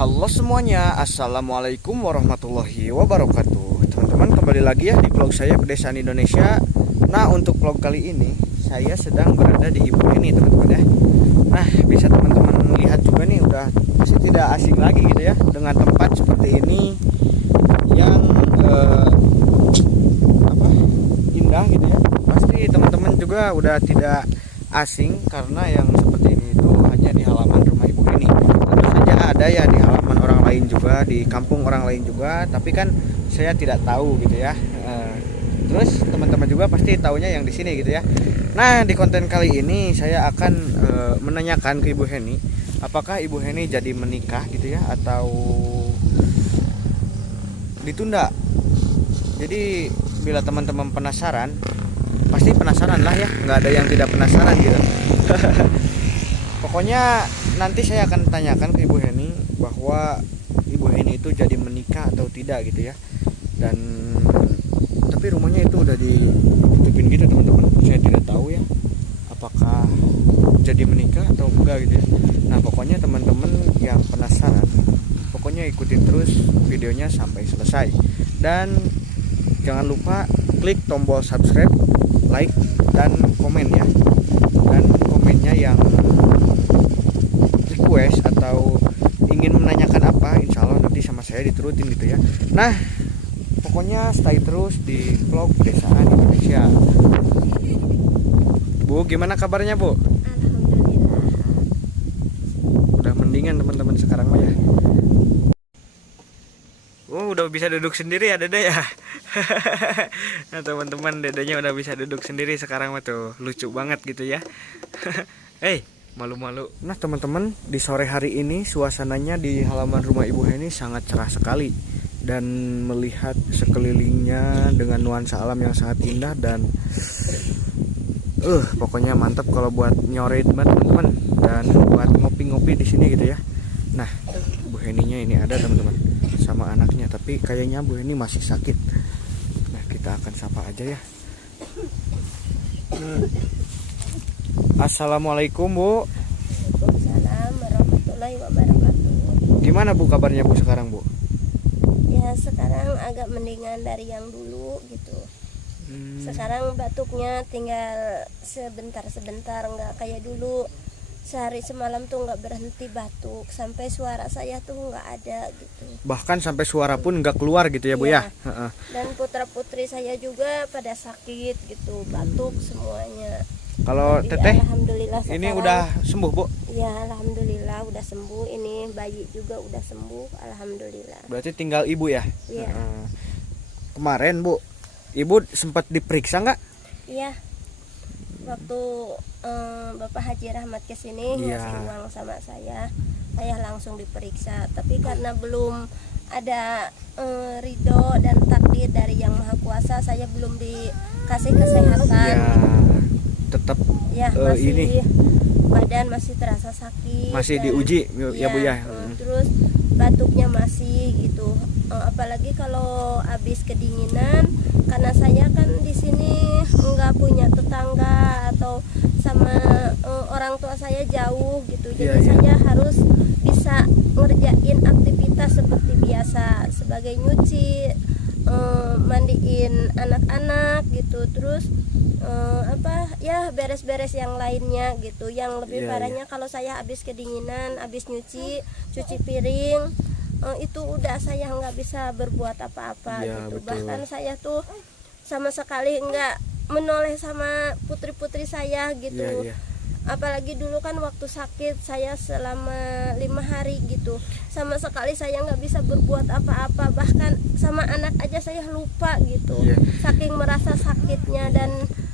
Halo semuanya, assalamualaikum warahmatullahi wabarakatuh. Teman-teman, kembali lagi ya di vlog saya Pedesaan Indonesia. Nah, untuk vlog kali ini saya sedang berada di Ibu Heni, teman-teman ya. Nah, bisa teman-teman lihat juga nih, udah pasti tidak asing lagi gitu ya dengan tempat seperti ini yang indah gitu ya. Pasti teman-teman juga udah tidak asing karena yang seperti ini itu hanya di halaman rumah Ibu Heni. Tentu saja ada ya di halaman orang lain juga, di kampung orang lain juga, tapi kan saya tidak tahu gitu ya. Terus teman-teman juga pasti taunya yang di sini gitu ya. Nah, di konten kali ini saya akan menanyakan ke Ibu Heni, apakah Ibu Heni jadi menikah gitu ya atau ditunda. Jadi bila teman-teman penasaran, pasti penasaran lah ya, nggak ada yang tidak penasaran gitu. Pokoknya nanti saya akan tanyakan ke Ibu Heni bahwa Ibu Heni itu jadi menikah atau tidak gitu ya. Dan tapi rumahnya itu udah ditutupin gitu teman-teman. Saya tidak tahu ya apakah jadi menikah atau enggak gitu ya. Nah, pokoknya teman-teman yang penasaran, pokoknya ikutin terus videonya sampai selesai. Dan jangan lupa klik tombol subscribe, like, dan komen ya. Dan komennya yang request atau ingin menanyakan apa, insya Allah nanti sama saya diturutin gitu ya. Nah, pokoknya stay terus di vlog Pedesaan Indonesia. Bu, gimana kabarnya Bu? Alhamdulillah. Udah mendingan teman-teman sekarang mah ya. Udah bisa duduk sendiri ya Dede ya. Nah teman-teman, Dedenya udah bisa duduk sendiri sekarang mah tuh, lucu banget gitu ya. Hey, malu-malu. Nah teman-teman, di sore hari ini suasananya di halaman rumah Ibu Heni sangat cerah sekali. Dan melihat sekelilingnya dengan nuansa alam yang sangat indah dan pokoknya mantap kalau buat nyoret teman-teman dan buat ngopi-ngopi di sini gitu ya. Nah, Bu Heninya ini ada teman-teman sama anaknya, tapi kayaknya Bu Heni masih sakit. Nah, kita akan sapa aja ya. Assalamualaikum Bu. Waalaikumsalam warahmatullahi wabarakatuh. Gimana Bu kabarnya Bu sekarang Bu? Ya sekarang agak mendingan dari yang dulu gitu. Sekarang batuknya tinggal sebentar-sebentar, nggak kayak dulu sehari semalam tuh nggak berhenti batuk sampai suara saya tuh nggak ada gitu. Bahkan sampai suara pun nggak keluar gitu ya Bu ya? Dan putra-putri saya juga pada sakit gitu, batuk semuanya. Kalau Tapi Teteh alhamdulillah ini sekarang, udah sembuh Bu? ya alhamdulillah udah sembuh. Ini bayi juga udah sembuh, alhamdulillah. Berarti tinggal Ibu ya? Iya. Kemarin Bu, Ibu sempat diperiksa nggak? Iya. Waktu Bapak Haji Rahmat kesini ngasih uang sama saya langsung diperiksa. Tapi karena belum ada ridho dan takdir dari Yang Maha Kuasa, saya belum dikasih kesehatan. Ya, tetap Ya masih ini badan masih terasa sakit. masih dan, diuji ya Bu ya. Terus batuknya masih gitu. Apalagi kalau habis kedinginan, karena saya kan di sini nggak punya tetangga atau sama orang tua saya jauh gitu. Jadi saya harus bisa ngerjain aktivitas seperti biasa sebagai nyuci, mandiin anak-anak gitu. Terus beres-beres yang lainnya gitu. Yang lebih parahnya kalau saya habis kedinginan, habis cuci piring, itu udah saya nggak bisa berbuat apa-apa gitu. Betul. Bahkan saya tuh sama sekali nggak menoleh sama putri-putri saya gitu. Apalagi dulu kan waktu sakit saya selama 5 hari gitu, sama sekali saya nggak bisa berbuat apa-apa, bahkan sama anak aja saya lupa gitu. Saking merasa sakitnya dan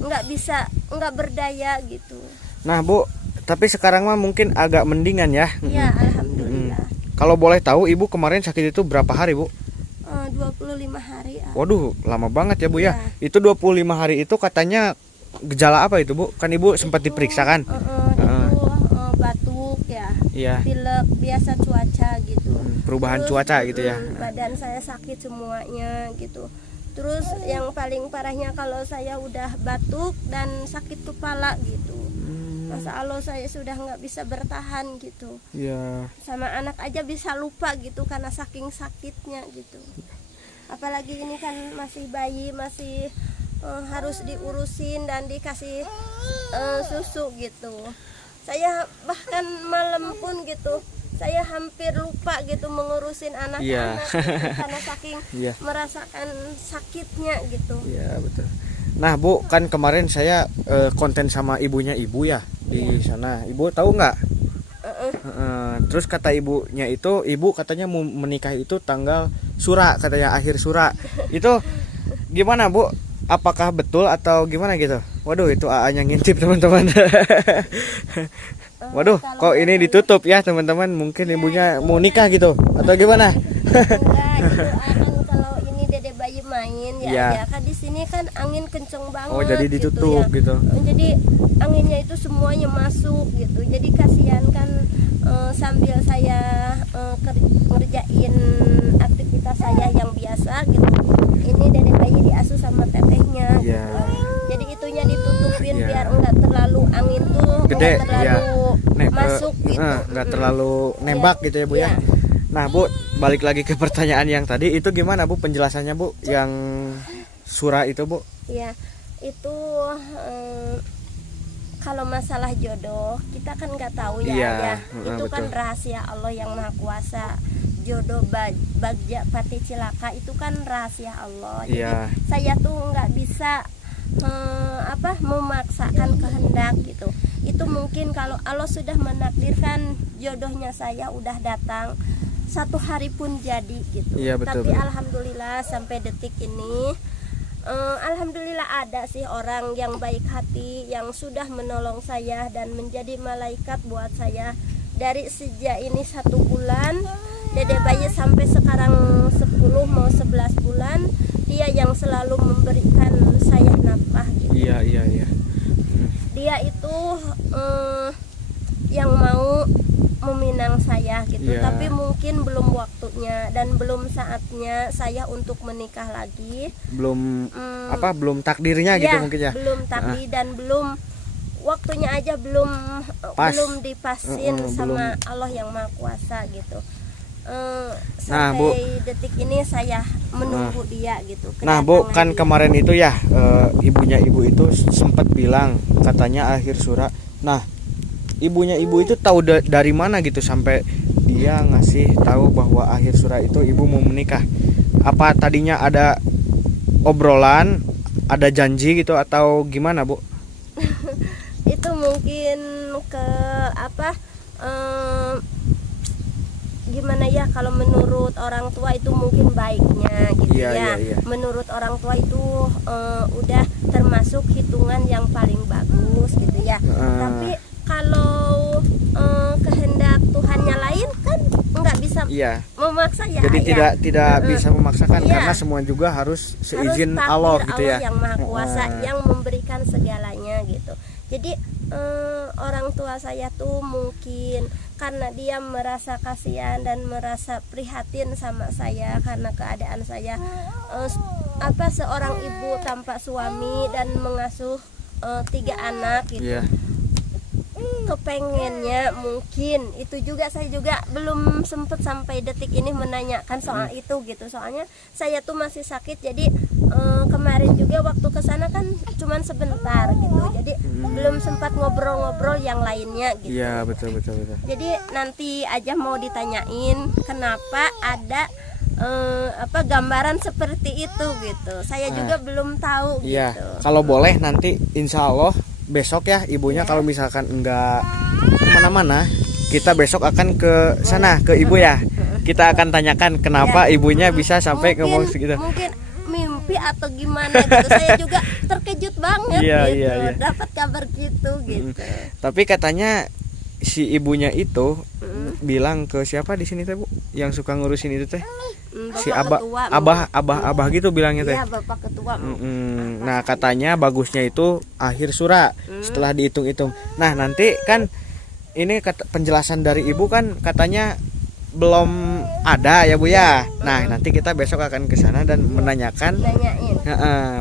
nggak berdaya gitu. Nah Bu, tapi sekarang mah mungkin agak mendingan ya. Iya, alhamdulillah. Kalau boleh tahu Ibu kemarin sakit itu berapa hari Bu? 25 hari. Waduh, lama banget ya Bu ya. Itu 25 hari itu katanya gejala apa itu Bu? Kan Ibu sempat diperiksa kan? Batuk ya, pilek, biasa cuaca gitu. Perubahan cuaca gitu ya. Badan saya sakit semuanya gitu. Terus yang paling parahnya kalau saya udah batuk dan sakit kepala gitu. Masa Allah saya sudah nggak bisa bertahan gitu. Iya. Sama anak aja bisa lupa gitu karena saking sakitnya gitu. Apalagi ini kan masih bayi, masih harus diurusin dan dikasih susu gitu. Saya bahkan malam pun gitu, saya hampir lupa gitu mengurusin anak-anak gitu, karena saking merasakan sakitnya gitu. Iya betul. Nah Bu, kan kemarin saya konten sama ibunya ibu ya di sana. Ibu tahu nggak? Terus kata ibunya itu, ibu katanya mau menikah itu tanggal Sura, katanya akhir Sura. Itu gimana Bu? Apakah betul atau gimana gitu? Waduh, itu AA-nya ngintip teman-teman. Waduh, kok ini ditutup ya teman-teman? Mungkin ibunya mau nikah gitu atau gimana? Enggak gitu, kan kalau ini Dede bayi main ya kan di sini kan angin kenceng banget. Oh, jadi ditutup gitu. Jadi anginnya itu semuanya masuk gitu. Jadi kasihan kan sambil saya ngerjain aktivitas saya yang biasa gitu. Ini Dede bayi diasuh sama tetehnya gitu. Jadi itunya ditutupin biar enggak terlalu angin tuh gede, enggak terlalu masuk gitu. Enggak terlalu nembak gitu ya Bu ya. Nah Bu, balik lagi ke pertanyaan yang tadi, itu gimana Bu penjelasannya Bu yang Sura itu Bu? Iya, itu kalau masalah jodoh kita kan nggak tahu ya, itu betul. kan rahasia Allah yang Maha Kuasa. Jodoh bagja pati cilaka itu kan rahasia Allah. Jadi saya tuh nggak bisa memaksakan kehendak gitu. Itu mungkin kalau Allah sudah menakdirkan jodohnya saya udah datang, satu hari pun jadi gitu. Betul, tapi betul. Alhamdulillah sampai detik ini alhamdulillah ada sih orang yang baik hati yang sudah menolong saya dan menjadi malaikat buat saya. Dari sejak ini 1 bulan Dede bayi sampai sekarang 10 mau 11 bulan, dia yang selalu memberikan saya nafkah gitu. Iya. Dia itu yang mau meminang saya gitu. Tapi mungkin belum waktunya dan belum saatnya saya untuk menikah lagi. Belum belum takdirnya gitu mungkin ya. Belum takdir dan belum waktunya aja belum dipasin sama Allah yang Maha Kuasa gitu. Sampai detik ini saya menunggu dia gitu. Nah Bu, kan kemarin itu ya ibunya ibu itu sempat bilang katanya akhir Sura. Nah ibunya ibu itu tahu dari mana gitu sampai dia ngasih tahu bahwa akhir Sura itu ibu mau menikah? Apa tadinya ada obrolan, ada janji gitu atau gimana Bu? Itu mungkin ke gimana ya, kalau menurut orang tua itu mungkin baiknya gitu ya. Menurut orang tua itu udah termasuk hitungan yang paling bagus gitu ya. Tapi kalau kehendak Tuhannya lain kan nggak bisa memaksa ya. Jadi tidak bisa memaksakan karena semua juga harus seizin Allah gitu ya. Allah yang Maha Kuasa yang memberikan segalanya gitu. Jadi orang tua saya tuh mungkin karena dia merasa kasihan dan merasa prihatin sama saya karena keadaan saya seorang ibu tanpa suami dan mengasuh 3 anak gitu. Kepengennya mungkin itu juga, saya juga belum sempet sampai detik ini menanyakan soal itu gitu. Soalnya saya tuh masih sakit, jadi kemarin juga waktu kesana kan cuman sebentar gitu, jadi belum sempat ngobrol-ngobrol yang lainnya gitu. Iya betul. Jadi nanti aja mau ditanyain kenapa ada gambaran seperti itu gitu. Saya juga belum tahu gitu. Kalau boleh nanti insya Allah besok ya ibunya kalau misalkan enggak kemana-mana, kita besok akan ke sana ke ibu ya. Kita akan tanyakan kenapa ibunya bisa sampai ngomong segitu. Mungkin mimpi atau gimana gitu. Saya juga terkejut banget gitu. Dapat kabar gitu. Tapi katanya si ibunya itu bilang ke siapa di sini teh Bu yang suka ngurusin itu teh? Si abah gitu bilangnya teh. Iya, Bapak Ketua. Nah katanya bagusnya itu akhir Sura setelah dihitung-hitung. Nah nanti kan ini penjelasan dari ibu kan katanya belum ada ya Bu ya. Nah nanti kita besok akan ke sana dan menanyakan,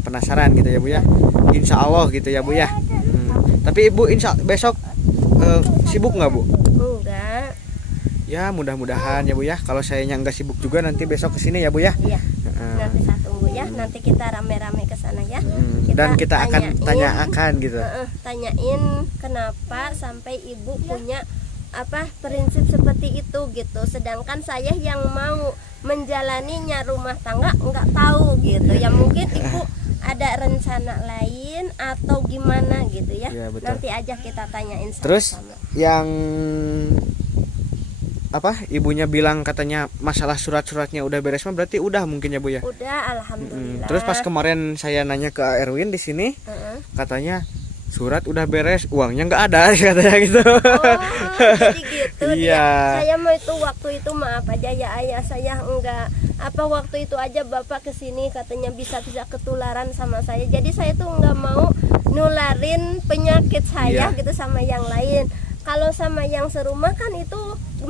penasaran gitu ya Bu ya. Insya Allah gitu ya Bu ya. Tapi ibu besok sibuk nggak Bu? Enggak. Ya mudah-mudahan ya Bu ya. Kalau sayanya nggak sibuk juga nanti besok kesini ya Bu ya. Iya. Nanti saya tunggu ya. Nanti kita rame-rame ke sana ya. Dan kita akan tanyakan gitu. Tanyain kenapa sampai ibu punya prinsip seperti itu gitu. Sedangkan saya yang mau menjalaninya rumah tangga nggak tahu gitu. Ya mungkin ibu ada rencana lain atau gimana gitu ya. Ya, betul. Nanti aja kita tanyain sama-sama. Terus yang ibunya bilang katanya masalah surat-suratnya udah beres mah berarti udah mungkin ya Bu ya. Udah, alhamdulillah. Terus pas kemarin saya nanya ke Erwin di sini, katanya surat udah beres, uangnya nggak ada katanya gitu. Oh, jadi gitu. Iya. Saya mau itu waktu itu maaf aja ya ayah saya enggak waktu itu aja bapak kesini katanya bisa ketularan sama saya. Jadi saya tuh nggak mau nularin penyakit saya gitu sama yang lain. Kalau sama yang serumah kan itu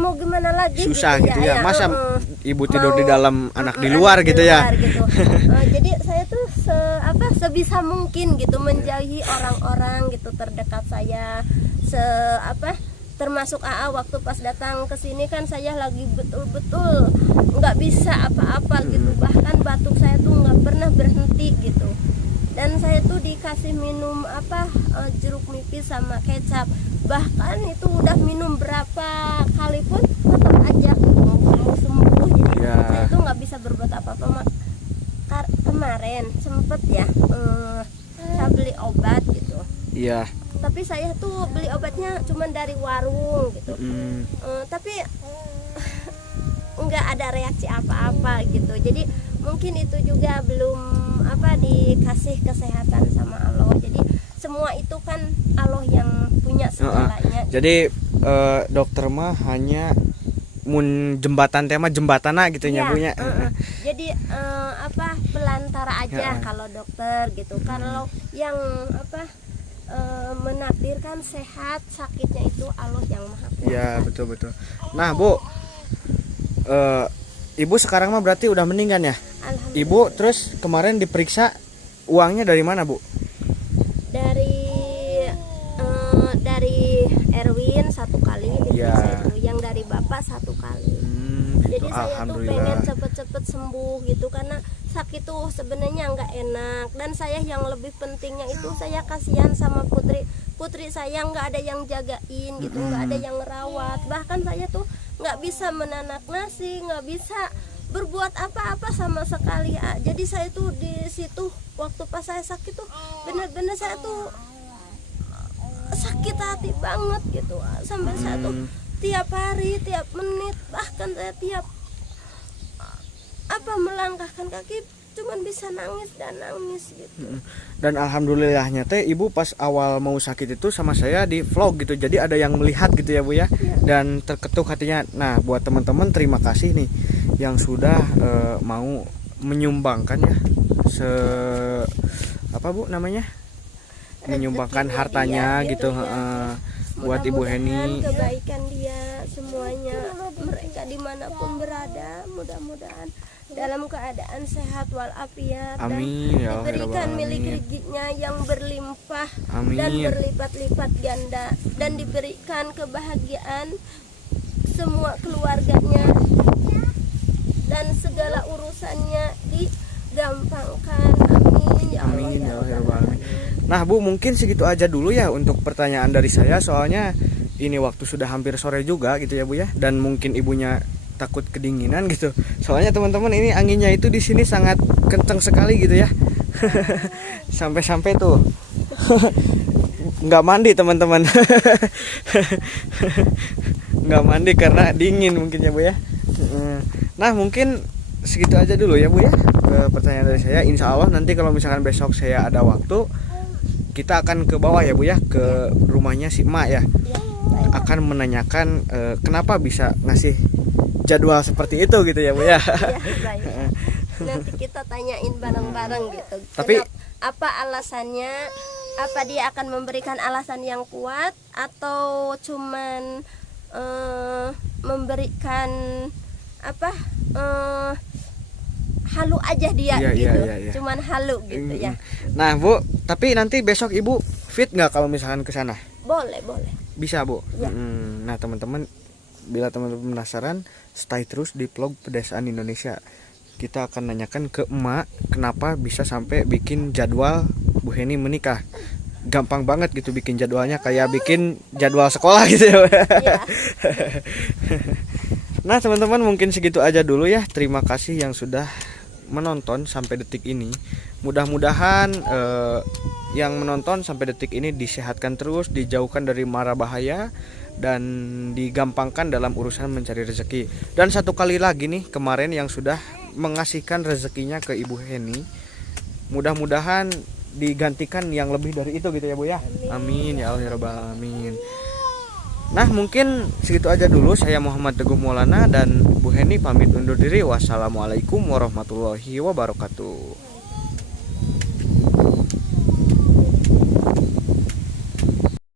mau gimana lagi susah gitu ya. Masa ibu tidur mau, di dalam anak di luar gitu ya. Gitu. Jadi saya tuh sebisa mungkin gitu menjauhi orang-orang gitu terdekat saya. Termasuk AA waktu pas datang ke sini kan saya lagi betul-betul nggak bisa apa-apa gitu. Bahkan batuk saya tuh nggak pernah berhenti gitu. Dan saya tuh dikasih minum jeruk nipis sama kecap. Bahkan itu udah minum berapa kali pun tetap aja mau sembuh. Jadi saya tuh nggak bisa berbuat apa-apa. Kemarin sempet ya saya beli obat gitu. Iya. Tapi saya tuh beli obatnya cuma dari warung gitu. Tapi nggak ada reaksi apa-apa gitu. Jadi mungkin itu juga belum dikasih kesehatan sama Allah. Jadi semua itu kan Allah yang punya segalanya. Jadi dokter mah hanya jembatan tema jembatana gitu ya Bu ya. Jadi pelantara aja kalau dokter gitu. Kalau yang menakdirkan sehat sakitnya itu Allah yang Maha Kuasa. Iya, betul. Nah, Bu, Ibu sekarang mah berarti udah meninggal ya? Ibu terus kemarin diperiksa uangnya dari mana Bu? Dari Erwin 1 kali diperiksa itu, yang dari Bapak 1 kali. Jadi saya tuh pengen cepet-cepet sembuh gitu karena sakit tuh sebenarnya nggak enak. Dan saya yang lebih pentingnya itu saya kasihan sama putri saya, nggak ada yang jagain gitu, nggak ada yang ngerawat. Bahkan saya tuh nggak bisa menanak nasi, nggak bisa berbuat apa-apa sama sekali. Jadi saya tuh di situ waktu pas saya sakit tuh bener-bener saya tuh sakit hati banget gitu. Sampai saya tuh tiap hari, tiap menit, bahkan saya tiap melangkahkan kaki cuman bisa nangis dan nangis gitu. Dan alhamdulillahnya teh Ibu pas awal mau sakit itu sama saya di vlog gitu. Jadi ada yang melihat gitu ya Bu ya. Dan terketuk hatinya. Nah, buat teman-teman terima kasih nih yang sudah mau menyumbangkan ya Bu namanya? Menyumbangkan hartanya dia, gitu buat Ibu Heni. Kebaikan dia semuanya, mereka dimanapun berada, mudah-mudahan dalam keadaan sehat walafiat. Amin, dan diberikan milik rezekinya yang berlimpah. Amin. Dan berlipat-lipat ganda, dan diberikan kebahagiaan semua keluarganya dan segala urusannya digampangkan. Amin ya Allah. Amin ya Allah. Nah Bu, mungkin segitu aja dulu ya untuk pertanyaan dari saya. Soalnya ini waktu sudah hampir sore juga gitu ya Bu ya. Dan mungkin ibunya takut kedinginan gitu. Soalnya teman-teman ini anginnya itu di sini sangat kencang sekali gitu ya. Sampai-sampai tuh nggak mandi teman-teman. Nggak mandi karena dingin mungkin ya Bu ya. Nah mungkin segitu aja dulu ya Bu ya pertanyaan dari saya. Insya Allah nanti kalau misalkan besok saya ada waktu, kita akan ke bawah ya Bu ya, ke rumahnya si Emak ya. Akan menanyakan kenapa bisa ngasih jadwal seperti itu gitu ya Bu ya. Nanti kita tanyain bareng-bareng gitu. Tapi apa alasannya? Apa dia akan memberikan alasan yang kuat atau cuman memberikan halu aja dia gitu. Cuman halu gitu ya. Nah Bu, tapi nanti besok Ibu fit nggak kalau misalkan ke sana? Boleh. Bisa Bu. Ya. Nah teman-teman, bila teman-teman penasaran, stay terus di vlog Pedesaan Indonesia. Kita akan nanyakan ke emak kenapa bisa sampai bikin jadwal Bu Heni menikah. Gampang banget gitu bikin jadwalnya, kayak bikin jadwal sekolah gitu ya. Iya. Nah teman-teman, mungkin segitu aja dulu ya. Terima kasih yang sudah menonton sampai detik ini. Mudah-mudahan yang menonton sampai detik ini disehatkan terus, dijauhkan dari mara bahaya, dan digampangkan dalam urusan mencari rezeki. Dan satu kali lagi nih, kemarin yang sudah mengasihkan rezekinya ke Ibu Heni, mudah-mudahan digantikan yang lebih dari itu gitu ya Bu ya. Amin ya Allah ya rabbal alamin. Nah mungkin segitu aja dulu. Saya Muhammad Teguh Maulana dan Bu Heni pamit undur diri. Wassalamualaikum warahmatullahi wabarakatuh.